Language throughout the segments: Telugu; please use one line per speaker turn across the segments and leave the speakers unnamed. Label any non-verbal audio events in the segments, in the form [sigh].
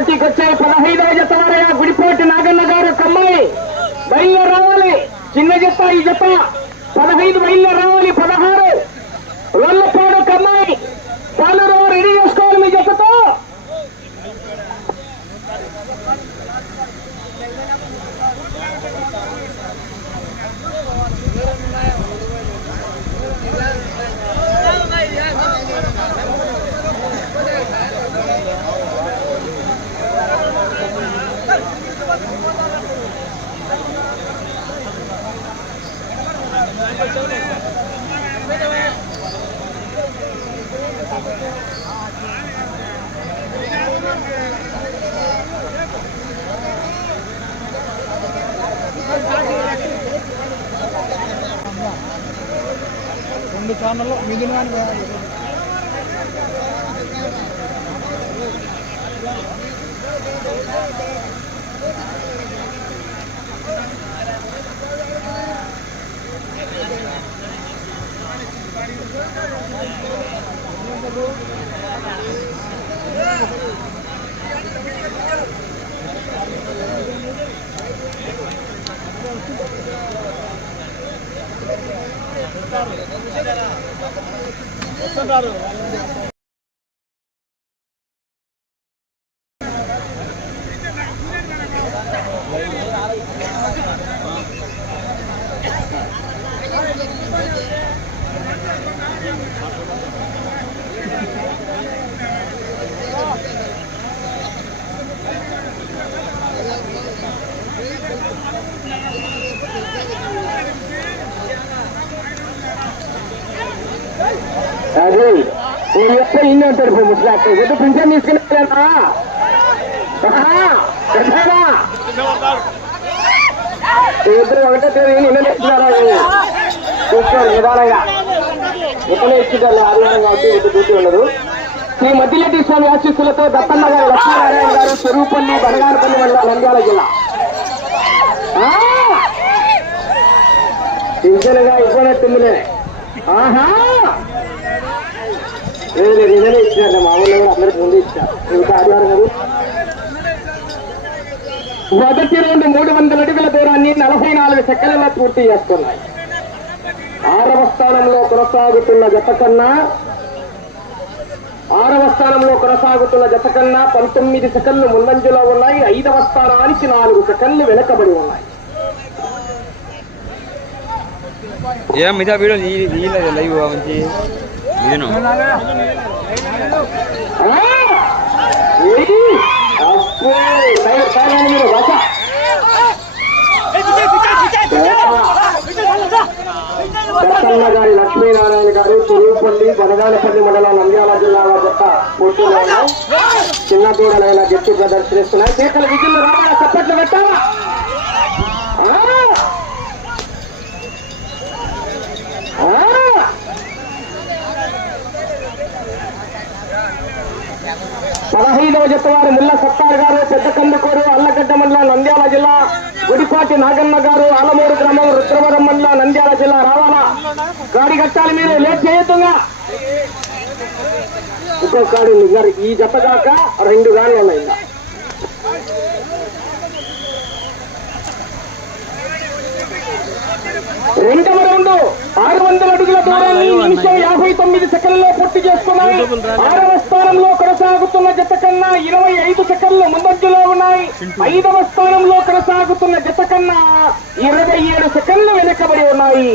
పోటీకి వచ్చే పదహైదవ జత వారయ్య గుడిపోటి నాగన్న గారు కమ్మాయి బయలు రావాలి చిన్న జత ఈ జత పదహైదు బయలు రావాలి. రెండు
ఛానల్లో మిగిలిన వస్తుంటారు
చెప్తే ఇన్ని అంటాడు ఇప్పుడు పింఛన్ తీసుకునేదా ఇద్దరు ఒకటే తేదీ నిన్న ఇచ్చినారా చూసుకోండి నిదానంగా నిన్ననే ఇచ్చింటారు ఆదివారం కాబట్టి ఇంత డ్యూటీ ఉండదు. శ్రీ మద్దిరెడ్డి స్వామి ఆశీస్సులతో దత్తన్న గారు లక్ష్మీనారాయణ గారు చెరువుపల్లి బనగానపల్లి మండలం నంద్యాల జిల్లా. ఆ! పింఛన్గా ఇవ్వనట్టుందిలే. ఆహా! లేదు నిన్ననే ఇచ్చినారు కూడా అందరికి ముందు ఇచ్చారు ఇంకా ఆదివారం కదా. మొదటి రెండు మూడు వందల అడుగుల దూరాన్ని నలభై నాలుగు సెకండ్లలో పూర్తి చేసుకున్నాయి ఆరవ స్థానంలో కొనసాగుతున్న జత కన్నా ఆరవ స్థానంలో కొనసాగుతున్న జత కన్నా పంతొమ్మిది సెకండ్లు ముందంజలో ఉన్నాయి. ఐదవ స్థానానికి నాలుగు సెకండ్లు వెనకబడి ఉన్నాయి.
ఏం మిగతా వీడియో లైవ్ మంచి? నేను.
ఆ! గారి లక్ష్మీనారాయణ గారు తిరుపల్లి బనగానపల్లి మండలం నంద్యాల జిల్లా జత పోటీలో చిన్న దూడలైన జట్టు ప్రదర్శనిస్తున్నాయి కేకల విజులు రావాలా. చప్పట్లు పెట్టావా ఆ! ఆ! ఐదవ జత వారు ముల్ల సత్తార్ గారు పెద్ద కందుకూరు అల్లగడ్డ మండలం నంద్యాల జిల్లా గుడిపాటి నాగన్న గారు ఆలమూరు గ్రామం రుద్రవరం మండలం నంద్యాల జిల్లా రావాలా? గాడి కట్టాలి మీరు లేట్ చేయొద్దుగా. ఇంకో కాడు ఈ జత కాక రెండు గాళ్ళు ఉన్నాయి రెండవ రెండు. ఆరు వందల అడుగుల దూరాన్ని నిమిషం యాభై తొమ్మిది సెకండ్లో పూర్తి చేసుకున్నాయి. ఆరవ స్థానంలో కొనసాగుతున్న జత కన్నా ఇరవై ఐదు సెకండ్లు ముందంజలో ఉన్నాయి. ఐదవ స్థానంలో కొనసాగుతున్న జత కన్నా ఇరవై ఏడు సెకండ్లు వెనకబడి ఉన్నాయి.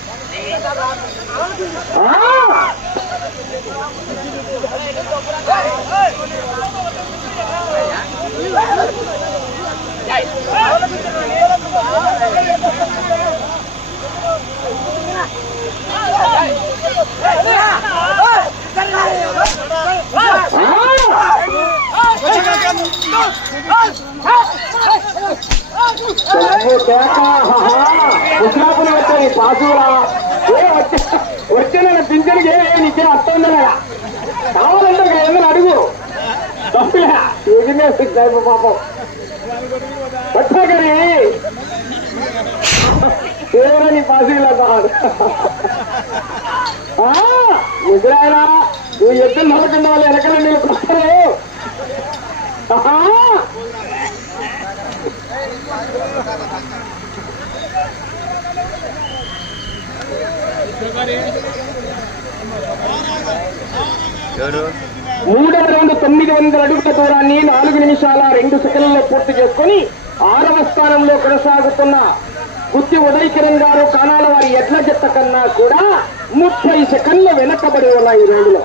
Hey! ఏదినే సిగ్గు పాపం వచ్చాకరి ఏమైనా నీ పాసులా కాదు ముసలాయనా నువ్వు ఎద్దులు నమ్మకుండా వాళ్ళు వెనకలు నిలుపుతారు ఆహా
ఎవరు
మూడవ రౌండ్ తొమ్మిది వందల అడుగుల దూరాన్ని నాలుగు నిమిషాల రెండు సెకండ్లలో పూర్తి చేసుకొని ఆరవ స్థానంలో కొనసాగుతున్న గుత్తి ఉదయ్ కిరణ్ గారు కానాల వారి ఎడ్ల జట్ట కన్నా కూడా ముప్పై సెకండ్లు వెనకబడి ఉన్నాయి ఈ రోజులో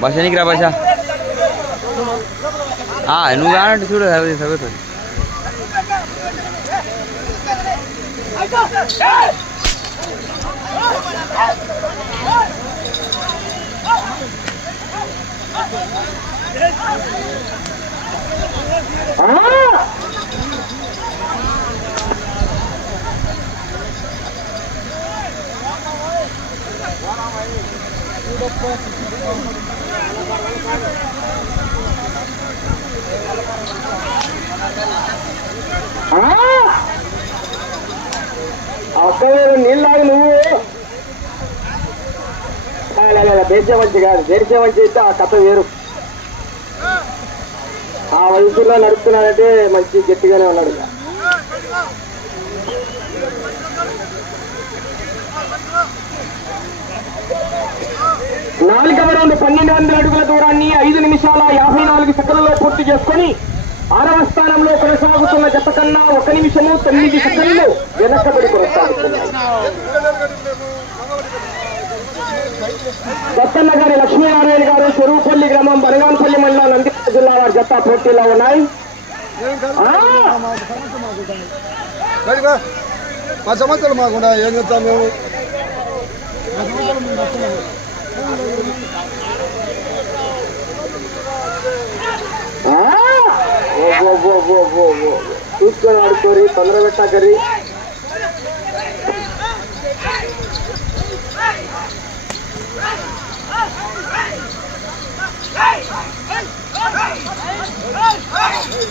భాష నీకు రా భాష నువ్వు కానంటే చూడు అది చదువుతుంది
ఆ! ఆ! నీళ్ళు నీళ్ళాగు నువ్వు దేశ మంచి కాదు దేశ మంచి అయితే ఆ కథ వేరు ఆ వయసులో నడుపుతున్నాడంటే మంచి గట్టిగానే ఉన్నాడు నాలుగవ రౌండ్ పన్నెండు వందల అడుగుల దూరాన్ని ఐదు నిమిషాల యాభై నాలుగు సెకండ్లలో పూర్తి చేసుకొని ఆరవ స్థానంలో కొనసాగుతున్న జత కన్నా ఒక నిమిషము తొమ్మిది సెకండ్లు వెనకబడి కొనసాగుతున్నాయి దత్తన్న గారి లక్ష్మీనారాయణ గారు చెరువుపల్లి గ్రామం బరగాన్పల్లి మండలం నంద్యాల జిల్లా వారి జత పోటీలో ఉన్నాయి.
మా సమస్యలు మాకుండా ఏం చెప్తాం మేము?
ఆ! ఓ, ఓ, ఓ, ఓ, ఓ, ఓ. చూసుకొని ఆడుకోరి తొందర పెట్టాకరి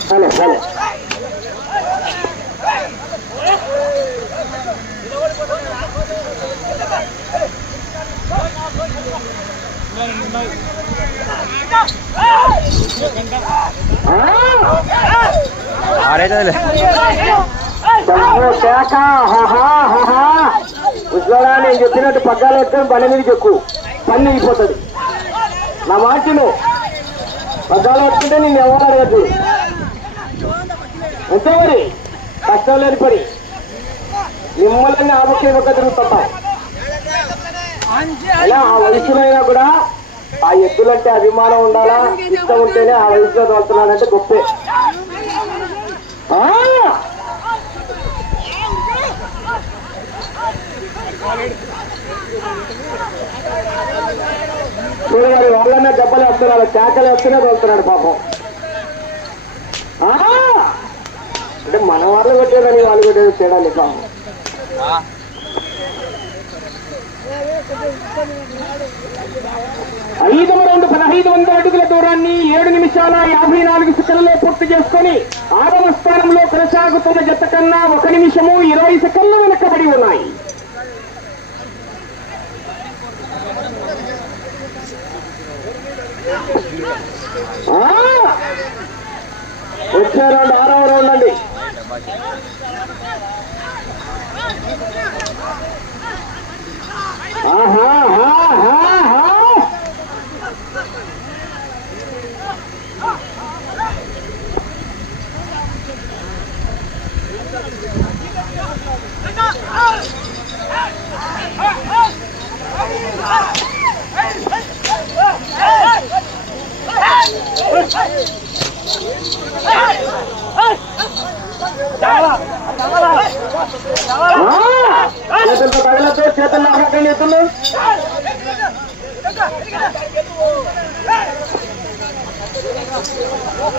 సరే సరే ఆ! శాఖ ఉజ్వలా నేను చెప్పినట్టు పగ్గాలు ఎత్తుకొని బండి మీదకి ఎక్కువ పని అయిపోతుంది. నా మాట నువ్వు పగ్గాలు పట్టుకుంటే నేను ఎవరు అడగద్దు? అంతే మరి కష్టం లేని పని. మిమ్మల్ని ఆపకే ఒక తిరుగుతుంటాం అలా ఆ వయసులైనా కూడా ఆ ఎద్దులంటే అభిమానం ఉండాలా? ఇష్టం ఉంటేనే ఆ వయసులో తోలుతున్నాడంటే గొప్పే చూడగారు వాళ్ళన్నా దెబ్బలు వేస్తున్నారు చాకలు వేస్తూనే తోలుతున్నాడు పాపం. అంటే మన వాళ్ళు కొట్టేదని వాళ్ళు కొట్టేది తేడా లేదు పాపం. ఐదవ రెండు పదహైదు వందల అడుగుల దూరాన్ని ఏడు నిమిషాల యాభై నాలుగు సెకండ్లలో పూర్తి చేసుకొని ఆరవ స్థానంలో కొనసాగుతున్న జత కన్నా ఒక నిమిషము ఇరవై సెకండ్లు వెనకబడి ఉన్నాయి. వచ్చే రౌండ్ ఆరవ రౌండ్ అండి. 啊哈哈哈哈哈 తగలతో చేతుల్లో ఆగకండి ఎత్తులు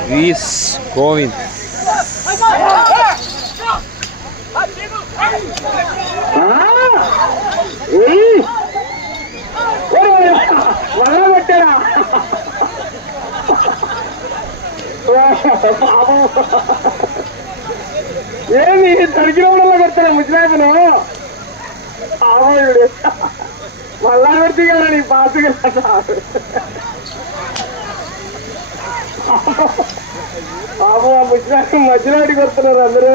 వీస్ గోవింద్
ఆ! ఏయ్! ఒరేయ్! వల్ల కొట్టారా బాబు ఏమి తడికినప్పుడల్లా కొడతారా ముచ్చినాయకును ఆమోయుడు మళ్ళా కొడితే కదా నీ పాసుగా బాబు ఆ ముచ్చినాయకు మధ్యలో కొడుతున్నారు అందరూ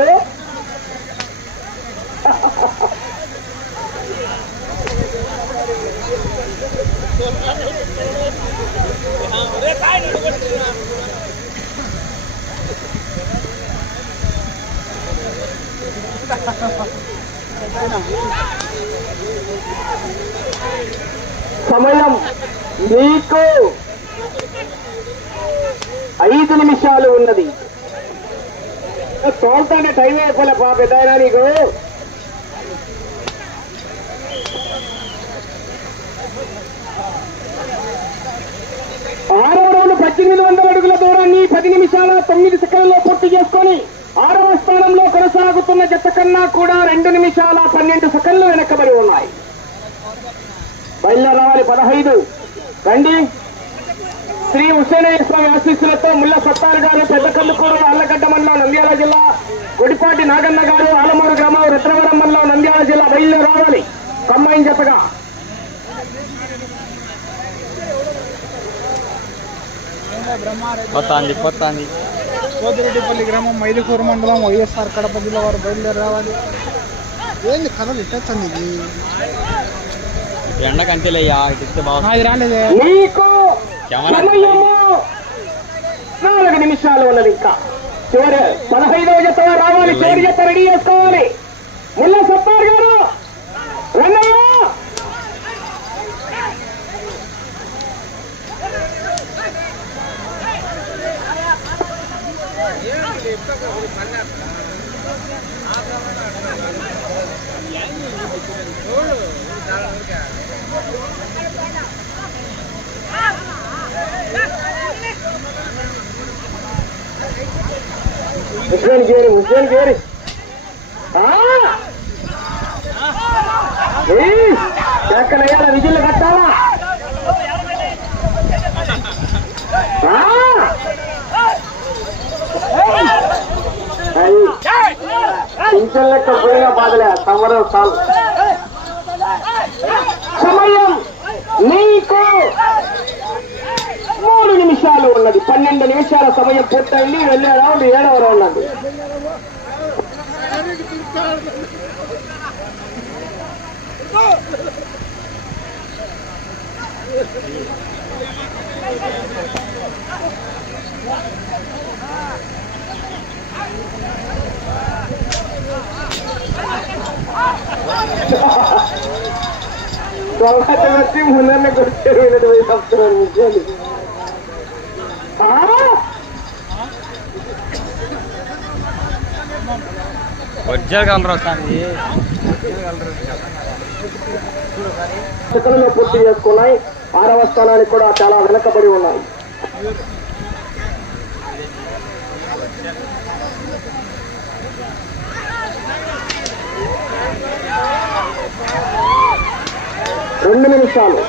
సమయం మీకు ఐదు నిమిషాలు ఉన్నది. తోలుతానే టైం అయిపోలే పా పెద్ద నీకు? ఆరవ రౌండ్ పద్దెనిమిది వందల అడుగుల దూరాన్ని పది నిమిషాల తొమ్మిది సెకండ్లో పూర్తి చేసుకొని ఆరవ స్థానంలో కొనసాగుతున్న జత కన్నా కూడా రెండు నిమిషాల పన్నెండు సెకండ్లు వెనకబడి ఉన్నాయి. బయలుదేరి రావాలి పదహైదు. రండి. శ్రీ హుసేనయ్య స్వామి ఆశీస్సులతో ముల్ల సత్తారు గారు పెద్ద కల్లుకూరు అల్లగడ్డ మండలం నంద్యాల జిల్లా కొడిపాటి నాగన్న గారు ఆలమూరు గ్రామం రుద్రవరం మండలం నంద్యాల జిల్లా బయలుదేరి రావాలి కమ్మాయిన్ జతగా.
పోతాంది పోతాంది.
కోదిరెడ్డిపల్లి గ్రామం మైదుకూరు మండలం వైఎస్ఆర్ కడప జిల్లా వారు బయలుదేరి రావాలి ఏంది కథలు ఇట్టొచ్చింది ఇది
ఎండకు అంతేలేయ్యా ఇటు ఇస్తే బాగా
అది రాలేదే
నీకు
కెమెరా
సమయము నాలుగు నిమిషాలు ఉన్నది ఇంకా చివరి పదహైదవ జత రావాలి చివరి జత రెడీ చేసుకోవాలి ముల్ల సత్తార్ గారు ముస్లిం చేరి ముస్లిం చేరి ఎక్కడయ్యాల విజిల్లు కట్టాలా పింఛన్ లెక్క పోయినా బాధలే సమరం చాలు సమయం నీకు మూడు నిమిషాలు ఉన్నది పన్నెండు నిమిషాల సమయం పూర్తయింది వెళ్ళే రౌండ్ ఏడవ రౌండ్ అండి తర్వాత వచ్చి ముందన్న కొట్టారు వీళ్ళని పోయి చెప్తున్నారు విషయాలు ఆ! పూర్తి చేసుకున్నాయి ఆరవ స్థానానికి కూడా చాలా వెనకబడి ఉన్నాయి రెండు నిమిషాలు.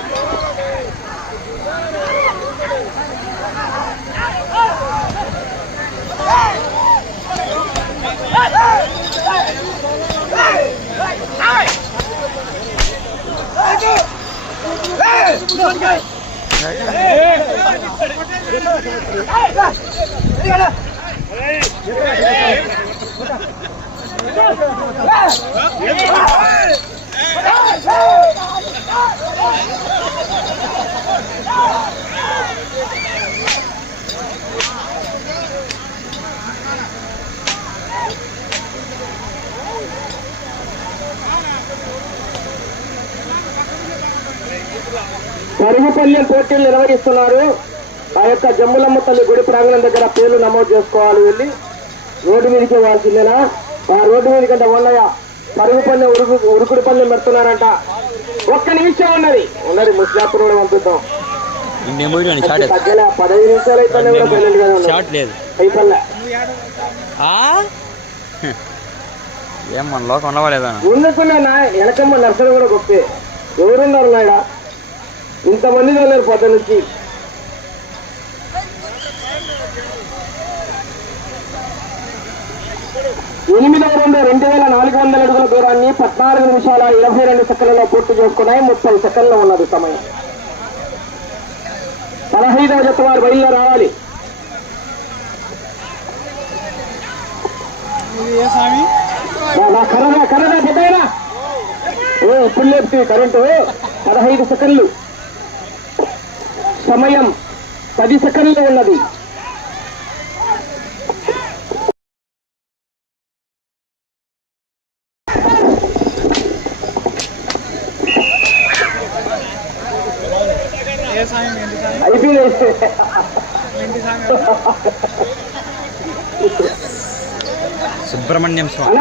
కరుగుపల్లి పోటీలు నిర్వహిస్తున్నారు. ఆ యొక్క జమ్ములమ్మ తల్లి గుడి ప్రాంగణం దగ్గర పేర్లు నమోదు చేసుకోవాలి వెళ్ళి. రోడ్డు మీదకి వాల్సిందేనా ఆ రోడ్డు మీద కంటే ఉన్నయ్య పరుగు పల్లె ఉరుకు ఉరుకుడు పల్లె పెడుతున్నారంట. ఒక్క నిమిషం ఉన్నది. ఉన్నది ముస్లాపూర్ కూడా పంపిద్దాం పదహైదు నిమిషాలు అయితే అయిపోలే?
ఏం మన లోకం ఉండవాలేదా
ముందుకున్న వెనకమ్మ నర్సరీ కూడా గొప్పే. ఎవరున్నారు నాయన ఇంతమంది ఉన్నారు పొద్దు నుంచి ఎనిమిదవ రెండు రెండు వేల నాలుగు వందల అడుగుల దూరాన్ని పద్నాలుగు నిమిషాల ఇరవై రెండు సెకండ్లలో పూర్తి చేసుకున్నాయి. ముప్పై సెకండ్లు ఉన్నది సమయం. పదహైదవ జత వారు బయలులో రావాలి.
ఇది ఏ
పెద్దయినా ఓ ఇప్పుడు లేపుతుంది కరెంటు? పదహైదు సెకండ్లు. సమయం పది సెకండ్లు ఉన్నది
ఏ స్వామి మెంటి స్వామి
అయిపోయింది
మెంటి స్వామి
సుబ్రహ్మణ్యం స్వామి
అన్నా ఒక్కసారి ఆ పెద్దవారికి అందరికీ
శ్రీవల్లి
నమస్కారం [laughs]
సుబ్రహ్మణ్య స్వామి.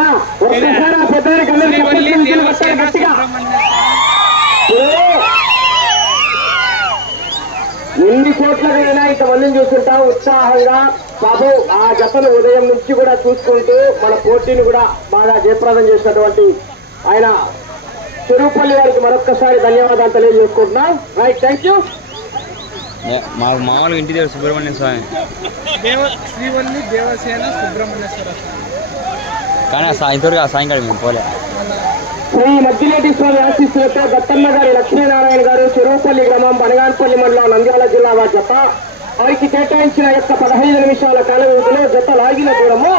ఎన్ని చోట్లకైనా ఇంతమందిని చూస్తుంటాం ఉత్సాహంగా. బాబు ఆ జతను ఉదయం నుంచి కూడా చూసుకుంటూ మన పోటీని కూడా బాగా జయప్రదం చేసినటువంటి ఆయన చెరువుపల్లి వారికి మరొక్కసారి ధన్యవాదాలు తెలియజేసుకుంటున్నాం. రైట్ థ్యాంక్ యూ
ఏ, మా మామూలుగా ఇంటి దగ్గర సుబ్రహ్మణ్యం స్వామి.
దేవ శ్రీవల్లి దేవసేన సుబ్రహ్మణ్యేశ్వర స్వామి.
కానీ ఇంతవరకు ఆ సాయంకాలం మేము పోలే.
శ్రీ మద్దిలేటి స్వామి ఆశీస్సులతో దత్తమ్మ గారి లక్ష్మీనారాయణ గారు చెరువుపల్లి గ్రామం బనగాన్పల్లి మండలం నంద్యాల జిల్లా వారి జత. వారికి కేటాయించిన యొక్క పదహైదు నిమిషాల కాల వ్యవధిలో జత లాగిన దూరము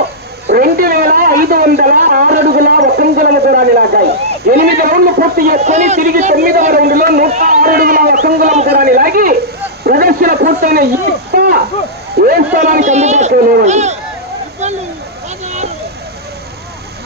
రెండు వేల ఐదు వందల ఆరు అడుగుల ఒకంగులమ దూరాన్ని లాగాయి. ఎనిమిది రౌండ్లు పూర్తి చేసుకొని తిరిగి తొమ్మిదవ రౌండ్లో నూట ఆరు అడుగుల ఒకంగులమ దూరాన్ని లాగి ప్రదర్శన పూర్తయిన ఈ ఏ స్థానానికి అందుబాటులో లేవండి.